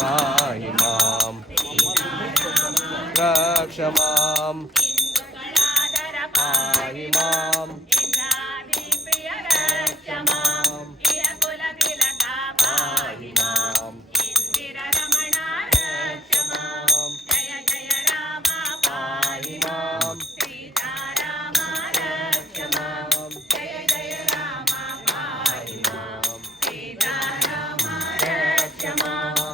पाहि मां रक्ष मां पाहि मां रक्ष मां पाहि मां रक्ष मां पाहि मां रक्ष मां पाहि मां रक्ष मां पाहि मां रक्ष मां पाहि मां रक्ष मां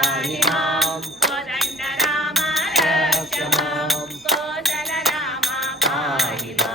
पाहि मां रक्ष मां पाहि मां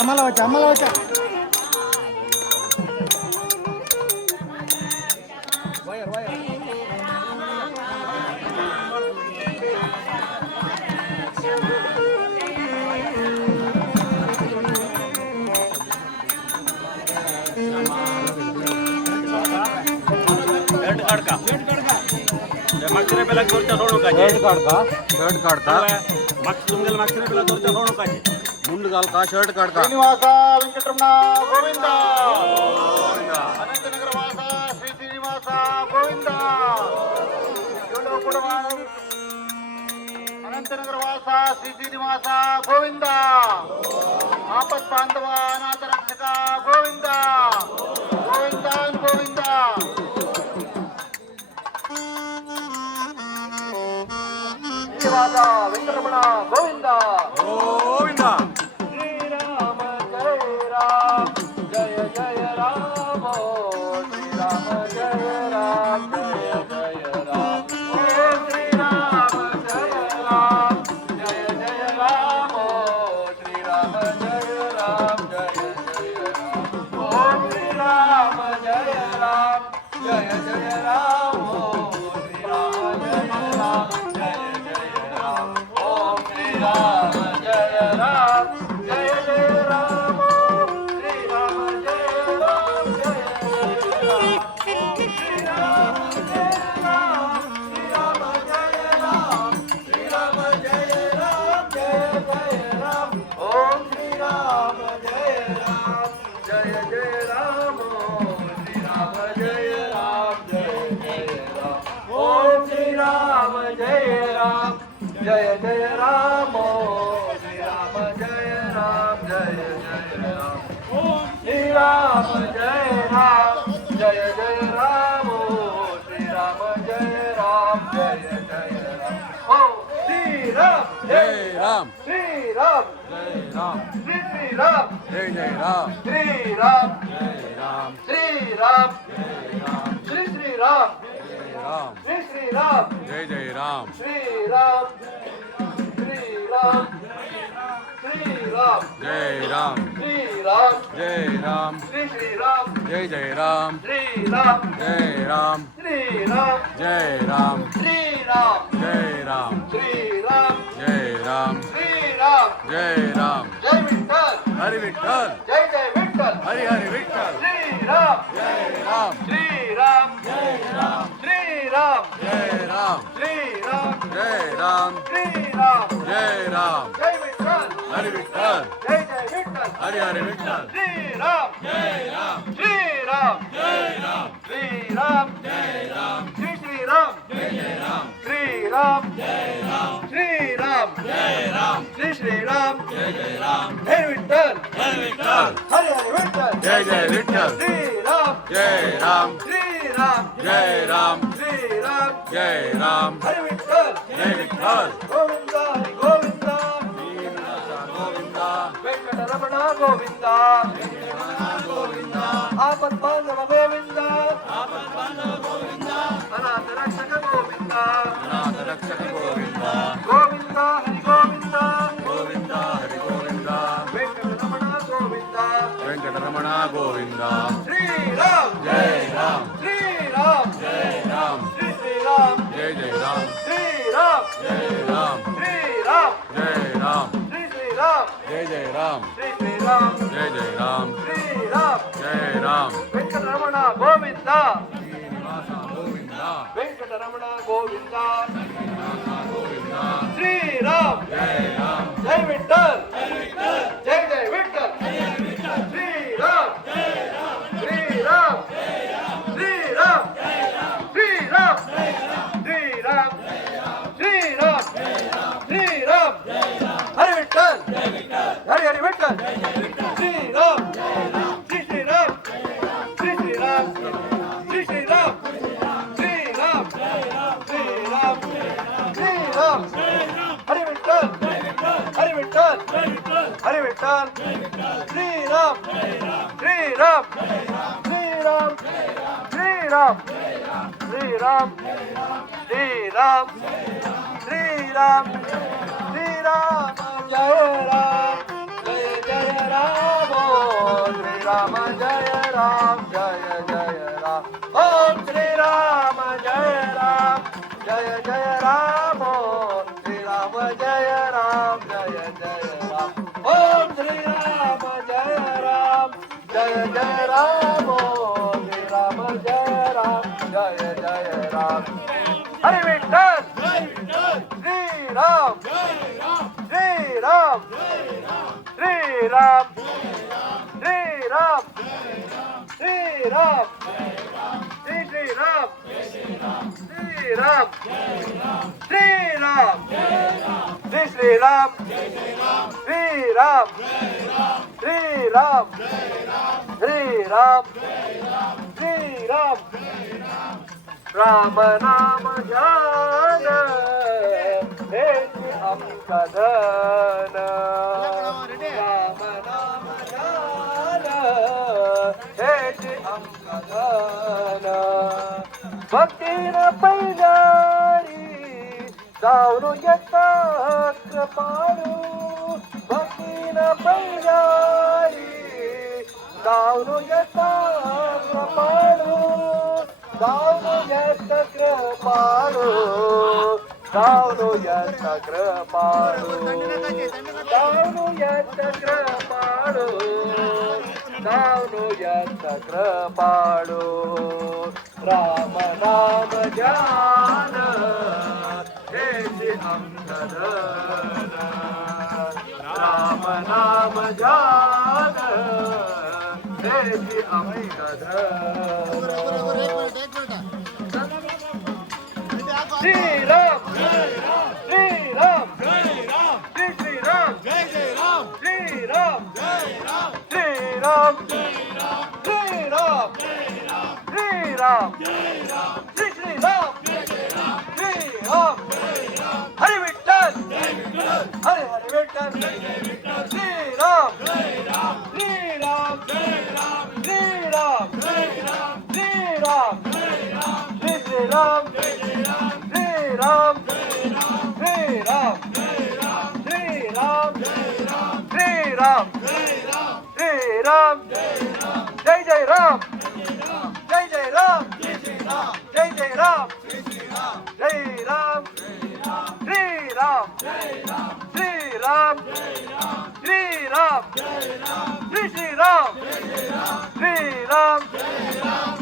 आम्हाला वाचा मागच्या पहिला दोरच्या सोडू का शर्ट काढ का मागच्या तुमच्या मागच्या पहिला दोरच्या सोडू का मुंड घाल का शर्ट काढ का శ్రీనివాస వెంకటరమణ గోవింద అనంతనగర వాస శ్రీ శ్రీనివాస గోవింద అనంతనగర వాస శ్రీ శ్రీనివాస గోవింద ఆపత్ బాంధవ అనాథ రక్షక గోవింద గోవింద గోవింద శ్రీనివాస వెంకటరమణ గోవింద గోవింద जय जय राम श्री राम जय राम जय जय राम श्री राम जय राम जय जय राम श्री राम जय राम जय जय राम ओम श्री राम जय राम जय जय राम श्री राम जय राम जय जय राम ओम श्री राम जय राम जय जय राम जय जय राम श्री राम जय राम जय जय राम श्री राम जय राम जय जय राम श्री राम जय राम जय जय राम ओ श्री राम जय राम श्री राम जय राम श्री श्री राम जय जय राम श्री राम जय राम श्री राम जय राम श्री श्री राम जय राम श्री श्री राम जय जय राम श्री राम श्री राम श्री राम जय राम श्री राम जय राम श्री श्री राम जय जय राम श्री राम जय राम श्री राम जय राम श्री राम जय राम श्री राम जय राम श्री राम जय राम जय विठ्ठल हरी विठ्ठल जय जय विठ्ठल हरी हरी विठ्ठल श्री राम जय राम श्री राम जय राम श्री राम जय राम श्री राम जय राम श्री राम जय राम जय विठ्ठल हरी विठ्ठल जय जय विठ्ठल हरी हरी विठ्ठल श्री राम जय राम श्री राम जय राम श्री राम जय राम श्री श्री श्रीराम श्रीराम श्रीराम श्री श्रीराम हे विठ्ठल हरी हरी विठ्ठल जय जय विठ्ठल श्रीराम जय राम श्रीराम जय राम श्रीराम जय राम हरी विठ्ठल जय विठ्ठल गोविंद हरी गोविंद गोविंदा वेंकटरमण गोविंद आपद बांधव गोविंद अनाथ रक्षक गोविंद अनाथ रक्षक गोविंदा गोविंद हरि गोविंद गोविंदा हरि गोविंदा वेंकटरमण गोविंद वेंकटरमण गोविंदा श्रीराम जय राम श्रीराम जय राम श्री श्रीराम जय जय राम श्रीराम जय राम श्रीराम जय राम श्री श्रीराम जय जय राम श्री श्रीराम जय जय राम श्रीराम जय राम वेंकटरमण गोविंद श्रीनिवास गोविंदा वेंकटरमण गोविंद गोविंदा श्रीराम जय राम जय विठ्ठल जय जय विठ्ठल श्रीराम श्रीराम श्रीराम श्रीराम श्रीराम श्रीराम श्रीराम हरी विठ्ठल हरी हरी विठ्ठल श्रीराम श्री श्रीराम श्री श्रीराम श्री श्रीराम श्रीराम श्रीराम श्रीराम हरी विठ्ठल हरी विठ्ठल हरी विठ्ठल श्रीराम श्रीराम श्रीराम श्रीराम श्रीराम श्रीराम श्रीराम श्रीराम जय राम जय जय राम श्रीराम जय राम जय जय राम ओम श्रीराम जय राम जय जय राम श्रीराम जय राम जय जय राम ओम श्रीराम जय राम जय जय राम श्रीराम जय राम जय जय राम हरि विठ्ठल श्रीराम श्रीराम श्रीराम श्रीराम श्रीराम श्री श्रीराम श्रीराम श्रीराम श्री श्रीराम श्रीराम श्रीराम श्रीराम श्रीराम राम नाम ध्यान हेतु अंकधन राम नाम ध्यान हेतु अंकधन भक्तीन पैजारी जाऊन येता कृपाळू भक्तीन पैजारी जाऊन येता कृपाळू जाऊन येता कृपाळू जाऊन येता कृपाळू जाऊन येता कृपाळू जाऊन येता कृपाळू राम नाम ध्यान हेची अंकधन राम नाम ध्यान हेची अंकधन श्रीराम श्रीराम श्री श्रीराम श्रीराम श्रीराम श्रीराम श्रीराम श्री श्रीराम श्रीराम हरि विठ्ठल हरि हरि विठ्ठल श्रीराम श्रीराम श्रीराम श्रीराम श्री श्रीराम श्रीराम श्रीराम श्रीराम श्रीराम श्रीराम जय जय राम जय जय राम जय जय राम जय राम श्रीराम श्रीराम श्रीराम श्री श्रीराम श्रीराम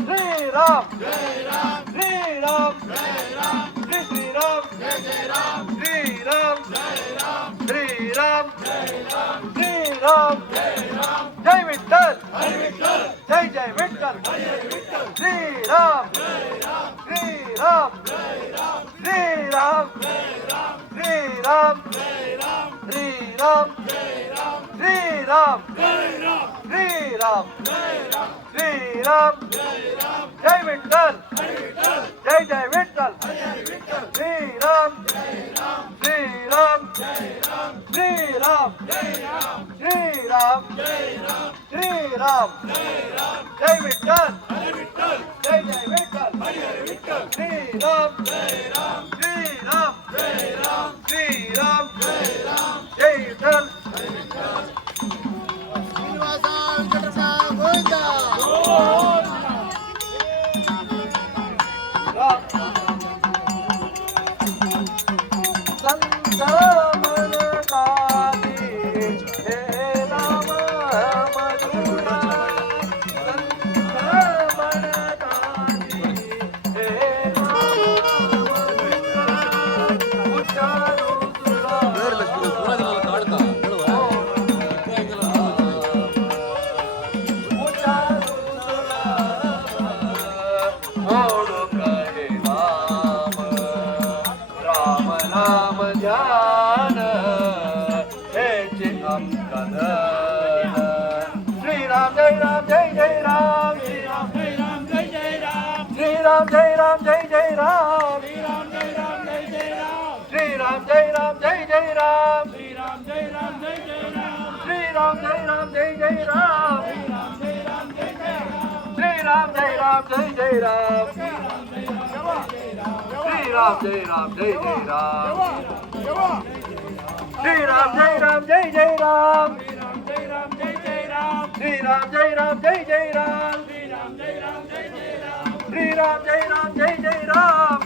श्रीराम श्रीराम श्री श्रीराम श्रीराम श्रीराम श्रीराम जय विठ्ठल जय जय विठ्ठल श्रीराम श्रीराम श्रीराम श्रीराम श्रीराम श्रीराम श्रीराम श्रीराम जय विठ्ठल जय जय विठ्ठल श्रीराम श्रीराम श्रीराम श्रीराम श्रीराम जय विठ्ठल जय जय विठ्ठल श्रीराम श्रीराम श्रीराम जय विठ्ठल नाम ध्यान हेचे आमचा धन श्रीराम जय राम जय जय राम श्रीराम जय राम जय जय राम श्रीराम जय राम जय जय राम श्रीराम जय राम जय जय राम श्रीराम जय राम जय जय राम श्रीराम जय राम जय जय राम श्रीराम जय राम जय जय राम श्रीराम जय राम जय जय राम श्रीराम जय राम जय जय राम श्रीराम जय राम जय जय राम श्रीराम जय राम जय जय राम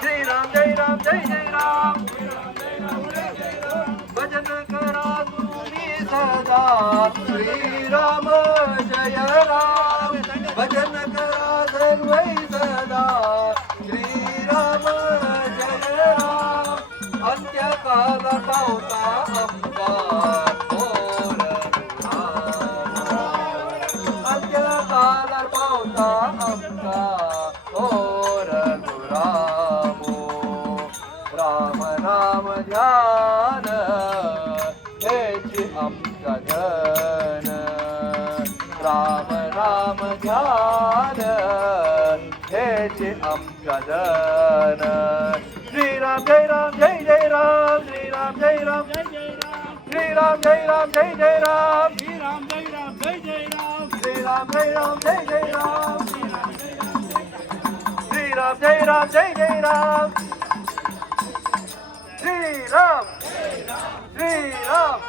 श्रीराम जय राम जय जय राम भजन करा तुम्ही सदा श्रीराम जय राम भजन करा सर्वै सदा श्रीराम जय राम अंत्यकाल पावता आमचा थोर अंत्यकाल पावता आमचा थोर रामो राम नाम ध्यान हेची आमचा धन राम नाम ध्यान हेचे आमचा धन श्रीराम जय राम जय जय राम श्रीराम जय राम श्रीराम जय राम जय जय राम श्रीराम जय राम जय जय राम श्रीराम जय राम जय जय राम श्रीराम जय राम जय जय राम श्रीराम श्रीराम श्रीराम श्रीराम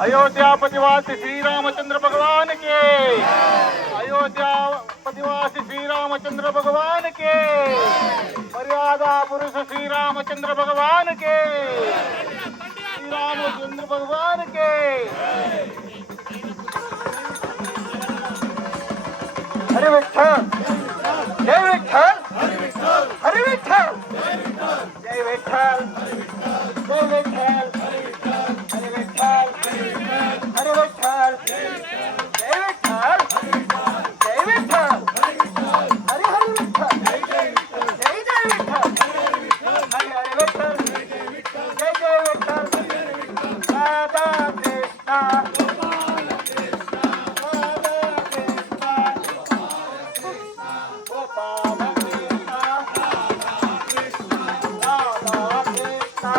अयोध्या पतिवासी श्री रामचंद्र भगवान के, अयोध्या पतिवासी श्री रामचंद्र भगवान के, मर्यादा पुरुष श्री रामचंद्र भगवान के, श्री रामचंद्र भगवान के। हरे विठ्ठल, जय विठ्ठल, हरे विठ्ठल, जय विठ्ठल, जय विठ्ठल, हरे विठ्ठल, हरे विठ्ठल, जय विठ्ठल, जय विठ्ठल, हरे हरे विठ्ठल, जय जय विठ्ठल, हरे हरे विठ्ठल, जय जय विठ्ठल, राधा कृष्णा, राधा कृष्णा, गोपाल कृष्णा, राधा कृष्णा,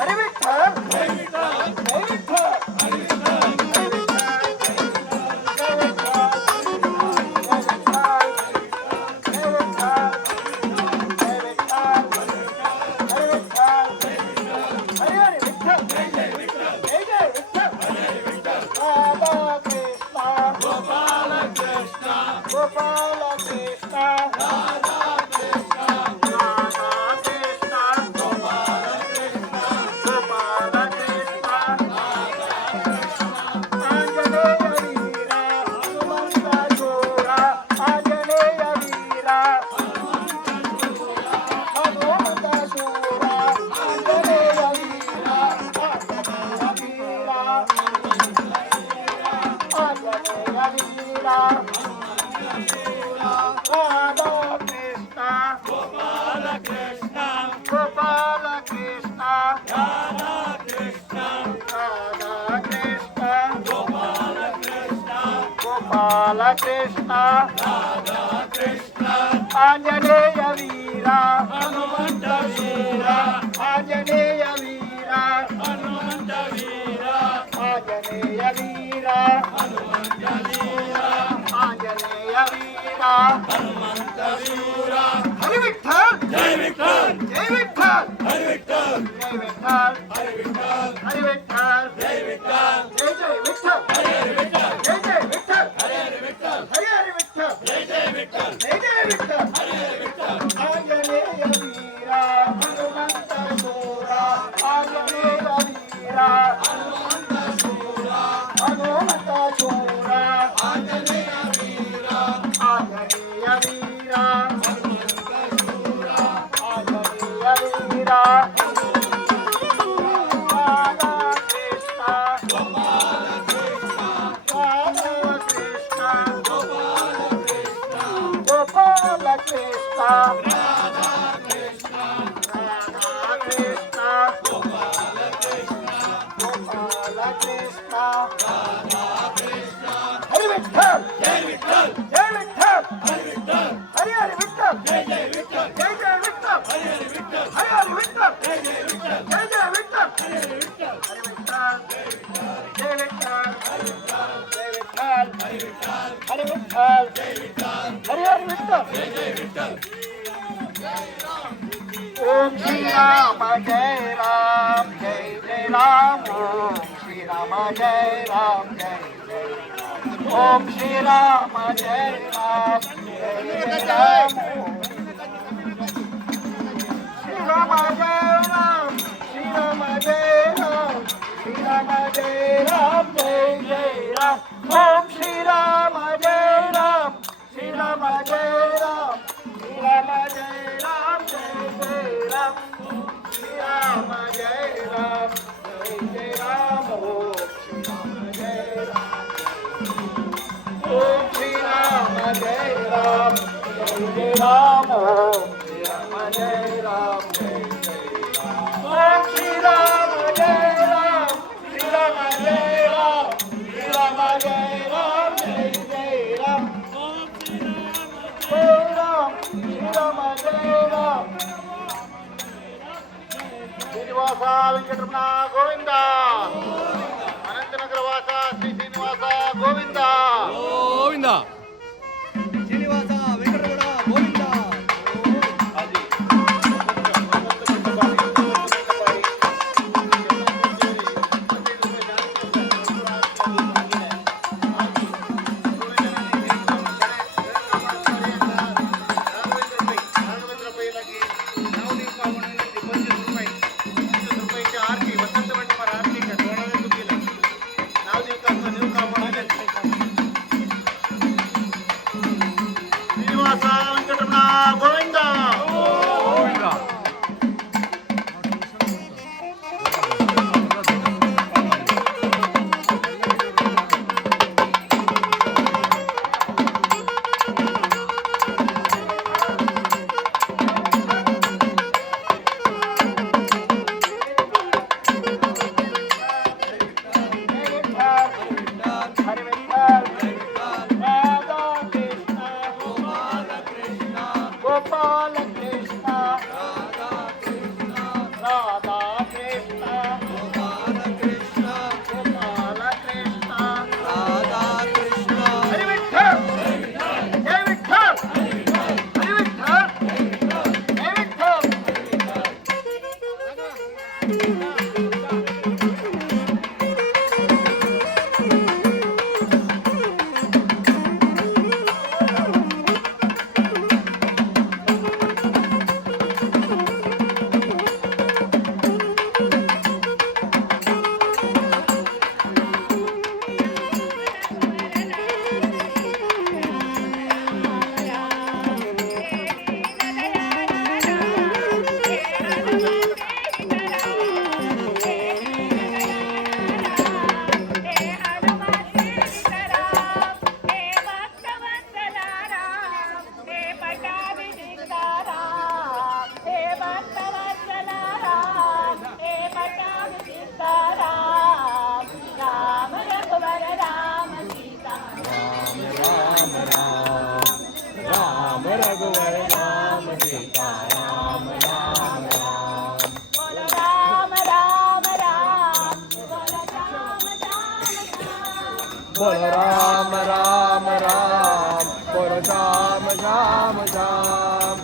हरे विठ्ठल, जय विठ्ठल, गोपाल कृष्णा, राधा कृष्णा, गोपाल कृष्णा, गोपाल कृष्णा, आंजनेय वीरा, हनुमंता चोरा, आंजनेय वीरा, हनुमंता चोरा, आंजनेय वीरा, आंजनेय वीरा, राधा कृष्णा, गोपाल कृष्णा, गोपाल कृष्णा, राधा कृष्णा, राधा कृष्णा, गोपाल कृष्णा, गोपाल कृष्णा, राधा कृष्णा, आंजनेय वीरा, हनुमंत वीरा, आंजनेय वीरा, हनुमंत वीरा, आंजनेय वीरा, हनुमंत वीरा, आंजनेय वीरा, हनुमंत वीरा, हरे विठ्ठल, जय विठ्ठल, जय विठ्ठल, हरे विठ्ठल, जय विठ्ठल, हरे विठ्ठल, हरे विठ्ठल, जय विठ्ठल, जय जय विठ्ठल, हरे हरे विठ्ठल, जय जय विठ्ठल, हरे हरे विठ्ठल, हरे हरे विठ्ठल, जय जय विठ्ठल, जय जय विठ्ठल, हरे हरे विठ्ठल, आंजनेय वीरा, हनुमंत चोरा, आंजनेय वीरा, हनुमंत चोरा, हनुमंत चोरा, आंजनेय वीरा, आंजनेय वीरा, हनुमंत चोरा, आंजनेय वीरा, राधा कृष्णा, गोपाल कृष्णा, राधा कृष्णा, गोपाल कृष्णा, गोपाल कृष्णा, राधा कृष्णा, राधा कृष्णा, गोपाल कृष्णा, गोपाल कृष्णा, राधा कृष्णा, हरे विठ्ठल, जय विठ्ठल, जय विठ्ठल, हरे विठ्ठल, हरे हरे विठ्ठल, जय जय विठ्ठल, जय जय विठ्ठल, हरे हरे विठ्ठल, हरे हरे विठ्ठल, जय जय हरी विठ्ठल हरी हरी विठ्ठल ओम श्री राम जय राम जय जय राम ओम श्री राम जय राम जय जय ओम श्री राम जय राम जय जय राम श्री राम जय राम श्री राम जय राम श्री राम जय राम जय जय राम ओम श्री राम जय राम श्री राम जय राम श्री राम जय राम जय जय राम श्री राम जय राम जय जय राम ओम श्री राम जय राम जय जय राम ओम श्री राम जय राम जय जय राम ओम श्री राम जय राम श्री राम जय राम श्री राम जय राम जय जय राम जय राम श्री राम जय राम శ్రీనివాస వెంకటరమణ గోవింద అనంతనగర వాస శ్రీ శ్రీనివాస గోవింద గోవింద శ్రీనివాస వెంకటరమణ గోవింద శ్రీనివాస వెంకటరమణ గోవింద గోవింద హరి విఠ్ఠల్ రాధా కృష్ణ గోపాల కృష్ణ రాధా కృష్ణ గోపాల కృష్ణ హరి విఠ్ఠల్ జై విఠ్ఠల్ హరి విఠ్ఠల్ జై విఠ్ఠల్ राम रघुवर राम सीता राम राम राम राम राम राम बोल राम राम बोल राम राम राम बोल राम राम राम